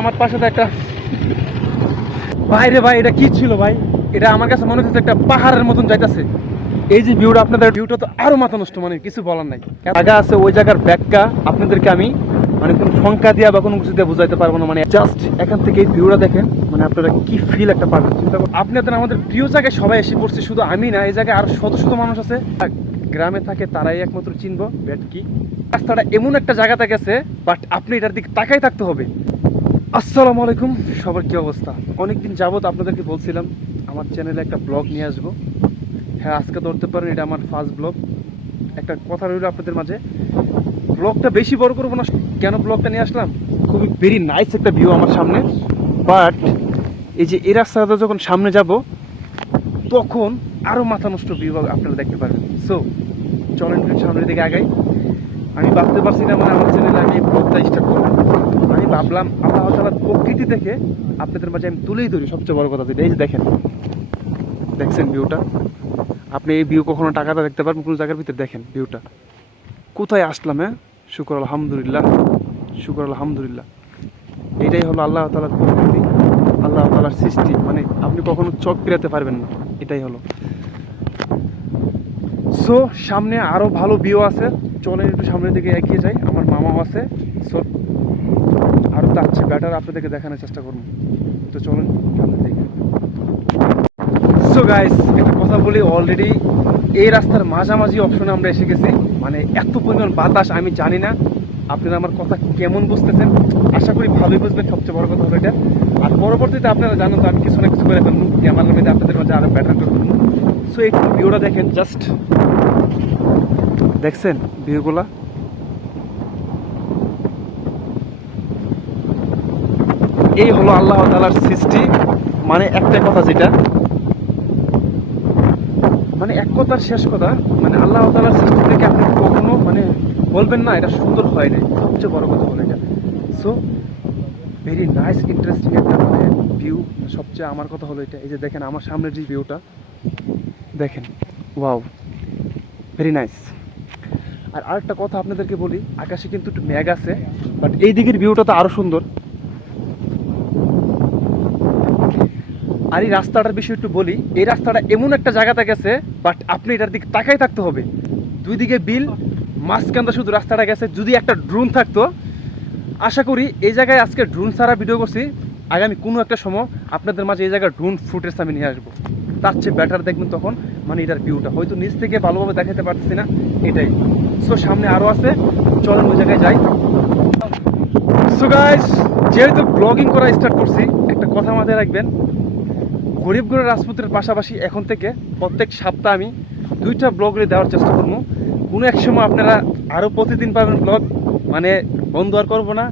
আমার পাশে তো একটা বাইরে ভাই, এটা কি ছিল ভাই? এটা আমার কাছে মনে হচ্ছে একটা পাহাড়ের মতন যাইতেছে। এই যে ভিউটা, আপনাদের ভিউটা তো আরো মাথা নষ্ট, মানে কিছু বলার নাই। জায়গা আছে, ওই জায়গার ব্যাখ্যা আপনাদেরকে আমি মানে কোনো সংখ্যা দিয়া বা কোনো কিছু দিয়ে বুঝাইতে পারবো না। মানে জাস্ট এখান থেকে এই ভিউটা দেখেন, মানে আপনারা কি ফিল একটা পাবেন চিন্তা করুন। আপনাদের আমাদের প্রিয় জায়গায় সবাই এসে পড়ছে, শুধু আমি না, এই জায়গায় আরো শত শত মানুষ আছে গ্রামে থাকে, তারাই একমাত্র চিনবো ভেটকি। রাস্তাটা এমন একটা জায়গাতে গেছে, বাট আপনি এটার দিকে তাকাই থাকতে হবে। আসসালামু আলাইকুম, সবার কি অবস্থা? অনেকদিন যাবত আপনাদেরকে বলছিলাম আমার চ্যানেলে একটা ব্লগ নিয়ে আসবো। হ্যাঁ, আজকে ধরতে পারেন এটা আমার ফার্স্ট ব্লগ। একটা কথা রইল আপনাদের মাঝে, ব্লগটা বেশি বড় করবো না। কেন ব্লগটা নিয়ে আসলাম? খুবই ভেরি নাইস একটা ভিউ আমার সামনে, বাট এই যে এই রাস্তাটা যখন সামনে যাব তখন আরও মাথা নষ্ট ভিউ আপনারা দেখতে পারবেন। সো চলেন সামনের দিকে আগাই। আমি ভাবতে পারছি না মানে আমার চ্যানেলে আমি এই ব্লগটা স্টার্ট করবো। আমি ভাবলাম আল্লাহ তাআলার প্রকৃতি থেকে আপনাদের মাঝে আমি তুলেই ধরি। সবচেয়ে বড় কথা যেটা, এই যে দেখেন, দেখছেন ভিউটা? আপনি এই ভিউ কখনো টাকাটা দেখতে পারবেন কোনো জায়গার ভিতরে? দেখেন ভিউটা, কোথায় আসলাম। হ্যাঁ, শুকর আলহামদুলিল্লাহ, শুকর আলহামদুলিল্লাহ। এটাই হলো আল্লাহ তাআলার প্রকৃতি, আল্লাহ তাআলার সৃষ্টি। মানে আপনি কখনো চোখ ফিরাতে পারবেন না, এটাই হলো। সো সামনে আরও ভালো ভিউ আছে, চলেন একটু সামনের দিকে এগিয়ে যাই। আমার মামাও আছে, সো আরও তার চেয়ে বেটার আপনাদেরকে দেখানোর চেষ্টা করুন। তো চলুন সামনের দিকে। সো গাইস, একটা কথা বলি, অলরেডি এই রাস্তার মাঝামাঝি অপশনে আমরা এসে গেছি। মানে এত পরিমাণ বাতাস, আমি জানি না আপনারা আমার কথা কেমন বুঝতেছেন। আশা করি ভালোই বুঝবেন, সবচেয়ে বড় কথা হলো এটা। আর পরবর্তীতে আপনারা জানেন তো আমি কিছু না কিছু করে ফেলবো ক্যামেরার মধ্যে, আপনাদের মাঝে আরও বেটার করে ফেলবো। সো একটু ভিউটা দেখেন, জাস্ট দেখছেন ভিউগুলা? এই হলো আল্লাহ তাআলার সৃষ্টি। মানে একটা কথা যেটা, মানে এক কথার শেষ কথা, মানে আল্লাহ তাআলার সৃষ্টি থেকে আপনি কখনো মানে বলবেন না এটা সুন্দর হয় নাই। সবচেয়ে বড় কথা হলো এটা। সো ভেরি নাইস, ইন্টারেস্টিং একটা মানে ভিউ। সবচেয়ে আমার কথা হলো এটা, এই যে দেখেন আমার সামনের যে ভিউটা দেখেন, ওয়াও, ভেরি নাইস। আর আরেকটা কথা আপনাদেরকে বলি, আকাশে কিন্তু একটু মেঘ আছে, বাট এই দিকের ভিউটা তো আরও সুন্দর। আর এই রাস্তাটার বিষয়ে একটু বলি, এই রাস্তাটা এমন একটা জায়গাতে গেছে, বাট আপনি এটার দিকে তাকাই থাকতে হবে। দুই দিকে বিল, মাঝখানটা শুধু রাস্তাটা গেছে। যদি একটা ড্রোন থাকতো, আশা করি এই জায়গায় আজকে ড্রোন ছাড়া ভিডিও করছি, আগামী কোনো একটা সময় আপনাদের মাঝে এই জায়গায় ড্রোন ফুটেজ আমি নিয়ে আসবো। তার চেয়ে বেটার দেখবেন তখন, মানে এটার ভিউটা হয়তো নিচ থেকে ভালোভাবে দেখাতে পারতেছি না, এটাই। সো সামনে আরও আছে, চলেন ওই জায়গায় যাই। সো গাইস, যেহেতু ব্লগিং করা স্টার্ট করছি, একটা কথা মাথায় রাখবেন, গরিবগুলো রাজপুতের পাশাপাশি এখন থেকে প্রত্যেক সপ্তাহে আমি 2টা ব্লগ দেওয়ার চেষ্টা করবো। কোনো এক সময় আপনারা আরও প্রতিদিন পাবেন ব্লগ, মানে বন্ধ আর করবো না।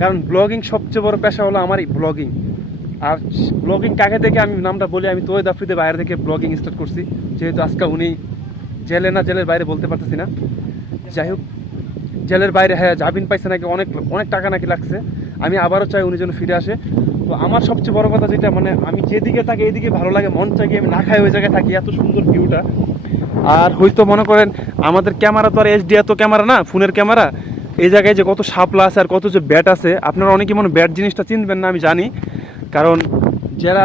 কারণ ব্লগিং সবচেয়ে বড় পেশা হলো আমার এই ব্লগিং। আর ব্লগিং কাকে থেকে আমি নামটা বলি, আমি তোয়েদ আফ্রিদের বাইরে থেকে ব্লগিং স্টার্ট করছি। যেহেতু আজকে উনি জেলে না, জেলের বাইরে বলতে পারতেছি না, যাই হোক জেলের বাইরে, হ্যাঁ জামিন পাইছে নাকি, অনেক অনেক টাকা নাকি লাগছে। আমি আবারও চাই উনি যেন ফিরে আসে। তো আমার সবচেয়ে বড় কথা যেটা, মানে আমি যেদিকে থাকি এইদিকে ভালো লাগে, মন চাই আমি না খাই ওই জায়গায় থাকি, এত সুন্দর ভিউটা। আর হয়তো মনে করেন আমাদের ক্যামেরা তো আর এইচডি এত ক্যামেরা না, ফোনের ক্যামেরা। এই জায়গায় যে কত শাপলা আছে আর কত যে ব্যাট আছে, আপনারা অনেকেই মনে ব্যাট জিনিসটা চিনবেন না, আমি জানি। কারণ যারা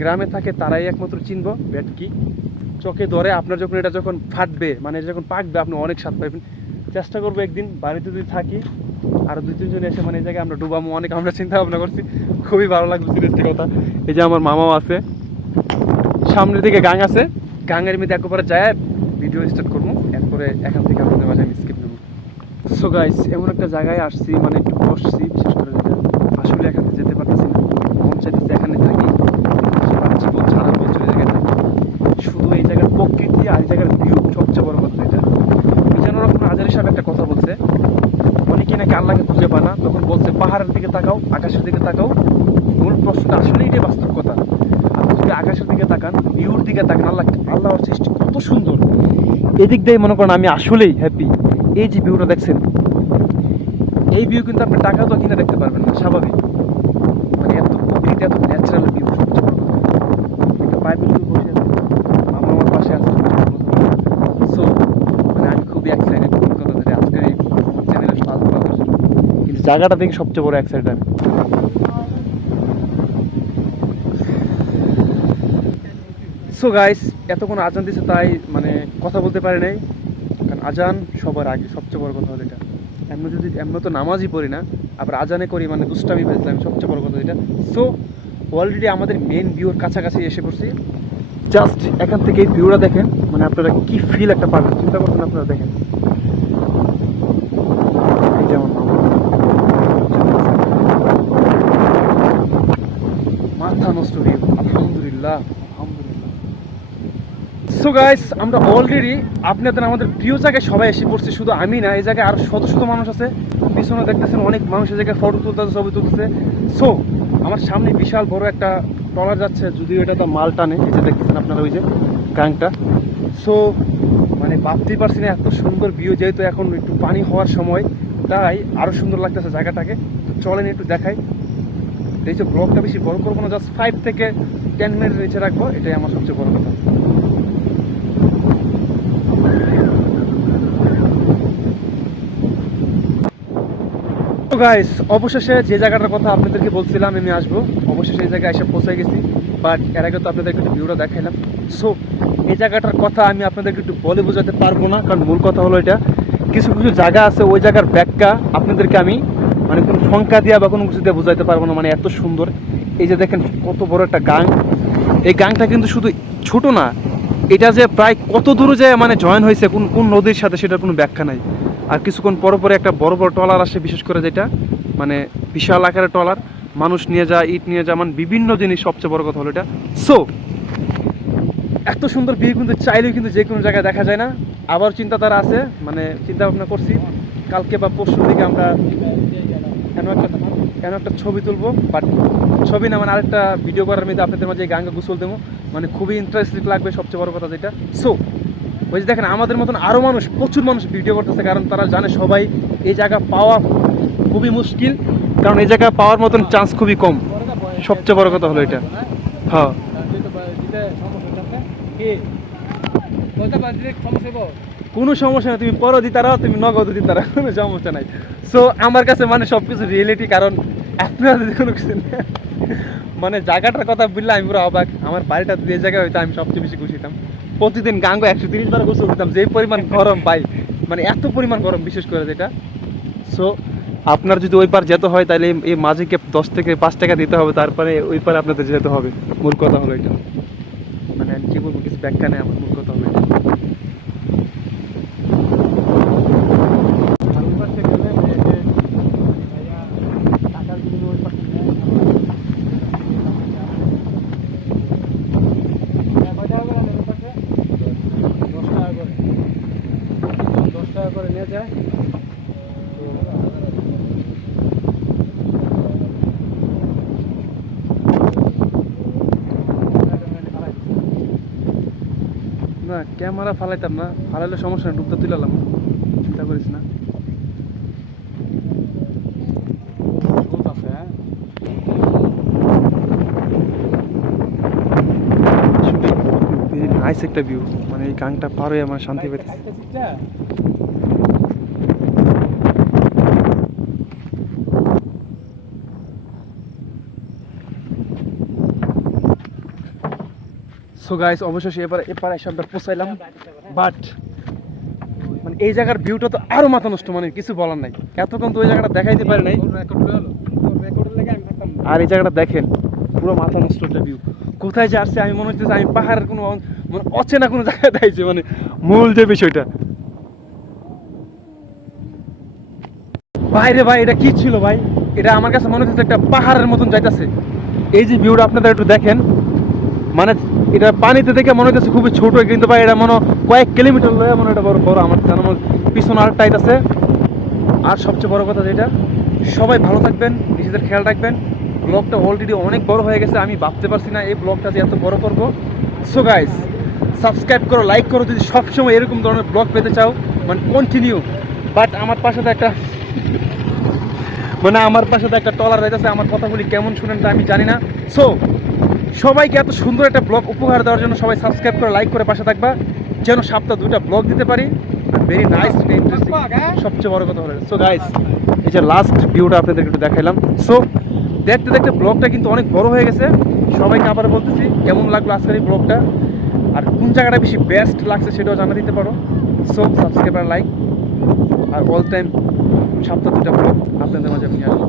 গ্রামে থাকে তারাই একমাত্র চিনব ব্যাট কি। চোখে ধরে আপনার যখন এটা যখন ফাটবে, মানে যখন পাকবে, আপনি অনেক স্বাদ পাইবেন। চেষ্টা করবো একদিন বাড়িতে যদি থাকি আর 2-3 জন এসে মানে এই জায়গায় আমরা ডুবামো, অনেক আমরা চিন্তা ভাবনা করছি। খুবই ভালো লাগবে সিরিয়াসলি কথা। এই যে আমার মামাও আছে, সামনের দিকে গাং আছে, গাঙের মধ্যে একবারে যায় ভিডিও স্টার্ট করবো। এরপরে এখান থেকে আপনাদের মাঝে আমি স্কিপ নেবো। সো গাইস, এমন একটা জায়গায় আসছি, মানে একটু বসছি, বিশেষ করে যেটা আসলে এখানে যেতে পারতেছি না, মন চাইতেছে এখানে থাকি, জীবন সারা বছর এই জায়গায় থাকি। শুধু এই জায়গার প্রকৃতি আর এই জায়গার ভিউ, সবচেয়ে বড় কথা এটা। যেন রকম আজারি সাহেব একটা কথা বলছে, অনেকে নাকি আল্লাহকে খুঁজে পায় না, তখন বলছে পাহাড়ের দিকে তাকাও, আকাশের দিকে তাকাও। মূল প্রশ্নটা আসলে এটাই বাস্তব কথা। আপনি যদি আকাশের দিকে তাকান, ভিউর দিকে তাকান, আল্লাহর সৃষ্টি কত সুন্দর, এদিক দিয়ে মনে করেন আমি আসলেই হ্যাপি। এই যে ভিউটা দেখছেন, এই ভিউ কিন্তু আপনি টাকা তো কিনে দেখতে পারবেন না, স্বাভাবিক। মানে এত প্রকৃতি, এত ন্যাচারাল ভিউ, সবচেয়ে বড় কথা। একটা পাইপের ভিউ বসে আছে, মামা আমার পাশে আছে। সো মানে আমি খুবই এক্সাইটেড কথা ধরে আজকে এই চ্যানেলের ফার্স্ট ব্লগ। কিন্তু জায়গাটা দেখে সবচেয়ে বড় এক্সাইটেড আমি। সো গাইস, এতক্ষণ আজান দিছে তাই মানে কথা বলতে পারি নাই, কারণ আজান সবার আগে, সবচেয়ে বড় কথা হলো এটা। এমনি তো নামাজই পড়ি না, আবার আজানে করি মানে দুষ্টামি বেজলাম, সবচেয়ে বড় কথা এটা। সো অলরেডি আমাদের মেন ভিউর কাছাকাছি এসে পড়ছি। জাস্ট এখান থেকে এই ভিউটা দেখেন, মানে আপনারা কি ফিল একটা পাবেন চিন্তা করছেন আপনারা। দেখেন এই যেমন মাথা নষ্ট ভিউ, আলহামদুলিল্লাহ আলহামদুলিল্লাহ। সো গাইস, আমরা অলরেডি আপনাদের আমাদের প্রিয় জায়গায় সবাই এসে পড়ছি, শুধু আমি না, এই জায়গায় আরো শত শত মানুষ আছে। পিছনে দেখতেছেন অনেক মানুষ এই জায়গায় ফটো তুলতেছে, ছবি তুলতেছে। সো আমার সামনে বিশাল বড় একটা ট্রলার যাচ্ছে, যদিও এটা তো মাল টানে, এই যে দেখতেছেন আপনারা ওই যে গাংটা। সো মানে ভাবতেই পারছি না এত সুন্দর ভিউ, যেহেতু এখন একটু পানি হওয়ার সময়, তাই আরো সুন্দর লাগতেছে জায়গাটাকে। চলেন একটু দেখাই। এই যে ব্লগটা বেশি বড় করবো না, জাস্ট 5 থেকে 10 মিনিট নিচে রাখবো, এটাই আমার সবচেয়ে বড় কথা। তো গাইস, অবশেষে যে জায়গাটার কথা আপনাদেরকে বলছিলাম আমি আসবো, অবশেষে এই জায়গায় এসে পৌঁছে গেছি। বাট এর আগে তো আপনাদেরকে একটু ভিউটা দেখাইলাম। সো এই জায়গাটার কথা আমি আপনাদেরকে একটু বলে বোঝাতে পারবো না, কারণ মূল কথা হলো এটা, কিছু কিছু জায়গা আছে ওই জায়গার ব্যাখ্যা আপনাদেরকে আমি মানে কোনো সংখ্যা দিয়া বা কোনো কিছু দিয়ে বোঝাতে পারবো না, মানে এত সুন্দর। এই যে দেখেন কত বড় একটা গাং, এই গাংটা কিন্তু শুধু ছোট না, এটা যে প্রায় কত দূরে যে মানে জয়েন হয়েছে কোন কোন নদীর সাথে সেটার কোনো ব্যাখ্যা নাই। আর কিছুক্ষণ পরে পরে একটা বড় বড় ট্রলার আসে, বিশেষ করে যেটা মানে বিশাল আকারের ট্রলার, মানুষ নিয়ে যায়, ইট নিয়ে যায়, মানে বিভিন্ন জিনিস। সবচেয়ে বড় কথা হলো এটা। সো এত সুন্দর ভিউ কিন্তু চাইলেও কিন্তু যে কোনো জায়গায় দেখা যায় না। আবার চিন্তাধারা আছে, মানে চিন্তা ভাবনা করছি কালকে বা পরশুর দিকে আমরা কেন একটা ছবি তুলবো, বাট ছবি না মানে আরেকটা ভিডিও করার মধ্যে আপনাদের মাঝে গাঙ্গা গোসল দেবো, মানে খুবই ইন্টারেস্টিং লাগবে, সবচেয়ে বড় কথা যেটা। সো ওই যে দেখেন আমাদের মতন আরও মানুষ, প্রচুর মানুষ ভিডিও করতেছে, কারণ তারা জানে সবাই এই জায়গা পাওয়া খুবই মুশকিল, কারণ এই জায়গা পাওয়ার মতন চান্স খুবই কম। সবচেয়ে বড় কথা হলো এটা। হ্যাঁ, কোনো সমস্যা নেই, তুমি পরও দিতারা, তুমি নগদ দিতারা, কোনো সমস্যা নাই। সো আমার কাছে মানে সব কিছু রিয়েলিটি, কারণ আপনারা যদি কোনো কিছু মানে জায়গাটার কথা বললে আমি পুরো অবাক। আমার বাড়িটা যে জায়গায় হইতো আমি সবচেয়ে বেশি খুশি হতাম। প্রতিদিন গাঙ্গ 130 বার গোসল দিতাম, যেই পরিমাণ গরম পাই, মানে এত পরিমাণ গরম বিশেষ করে যেটা। সো আপনার যদি ওই পার যেতে হয় তাহলে এই মাঝিকে 10 থেকে 5 টাকা দিতে হবে, তারপরে ওই পারে আপনাদের যেতে হবে। মূল কথা হলো এটা, মানে আমি কি বলবো, কিছু ব্যাখ্যা নেই আমার, মূল কথা হলো এটা। না ক্যামেরা ফালাইতাম না, ফালাইলে সমস্যা নেই, ডুবতে তুলালাম, চিন্তা করিস না। নাইস একটা ভিউ, মানে এই গাংটা পার হয়ে আমার শান্তি পেতেছে। সো গাইস, অবশেষে এপারে এসে আমরা পৌঁছাইলাম, বাট মানে এই জায়গার ভিউটা তো আরো মাথা নষ্ট, মানে কিছু বলার নাই। এতক্ষণ তো ওই জায়গাটা দেখাইতে পারি নাই, আর এই জায়গাটা দেখেন পুরো মাথা নষ্ট একটা ভিউ। কোথায় যে আসছে আমি মনে হচ্ছে আমি পাহাড়ের কোনো মানে অচেনা কোনো জায়গায় দেখছি, মানে মূল যে বিষয়টা। ভাই রে ভাই, এটা কি ছিল ভাই? এটা আমার কাছে মনে হচ্ছে একটা পাহাড়ের মতন যাইতেছে। এই যে ভিউটা আপনারা একটু দেখেন, মানে এটা পানিতে দেখে মনে হচ্ছে খুবই ছোট, কিন্তু ভাই এটা মনে কয়েক কিলোমিটার লয়ে মনে এটা বড় বড়। আমার পিছনে আরেকটা আছে। আর সবচেয়ে বড় কথা যেটা, সবাই ভালো থাকবেন, নিজেদের খেয়াল রাখবেন। ব্লগটা অলরেডি অনেক বড় হয়ে গেছে, আমি ভাবতে পারছি না এই ব্লগটা যে এত বড় করবো। সো গাইস, সাবস্ক্রাইব করো, লাইক করো যদি সবসময় এরকম ধরনের ব্লগ পেতে চাও, মানে কন্টিনিউ। বাট আমার পাশে তো একটা একটা ট্রলার রয়েছে, আমার কথাগুলি কেমন শুনেন তা আমি জানি না। সো সবাইকে এত সুন্দর একটা ব্লগ উপহার দেওয়ার জন্য সবাই সাবস্ক্রাইব করে, লাইক করে পাশে থাকবা, যেন সপ্তাহে 2টা ব্লগ দিতে পারি। ভেরি নাইস, ইন্টারেস্টিং, সবচেয়ে বড় কথা হলো। সো গাইস, এই যে লাস্ট ভিউটা আপনাদেরকে একটু দেখাইলাম। সো দেখতে দেখতে ব্লগটা কিন্তু অনেক বড় হয়ে গেছে। সবাইকে আবার বলতেছি কেমন লাগলো আজকের এই ব্লগটা। আর কোন জায়গাটা বেশি বেস্ট লাগছে সেটাও জানা দিতে পারো। সো সাবস্ক্রাইব আর লাইক, আর অল টাইম সপ্তাহ 2টা ব্লগ আপনাদের মাঝে আমি নিয়ে আসবো।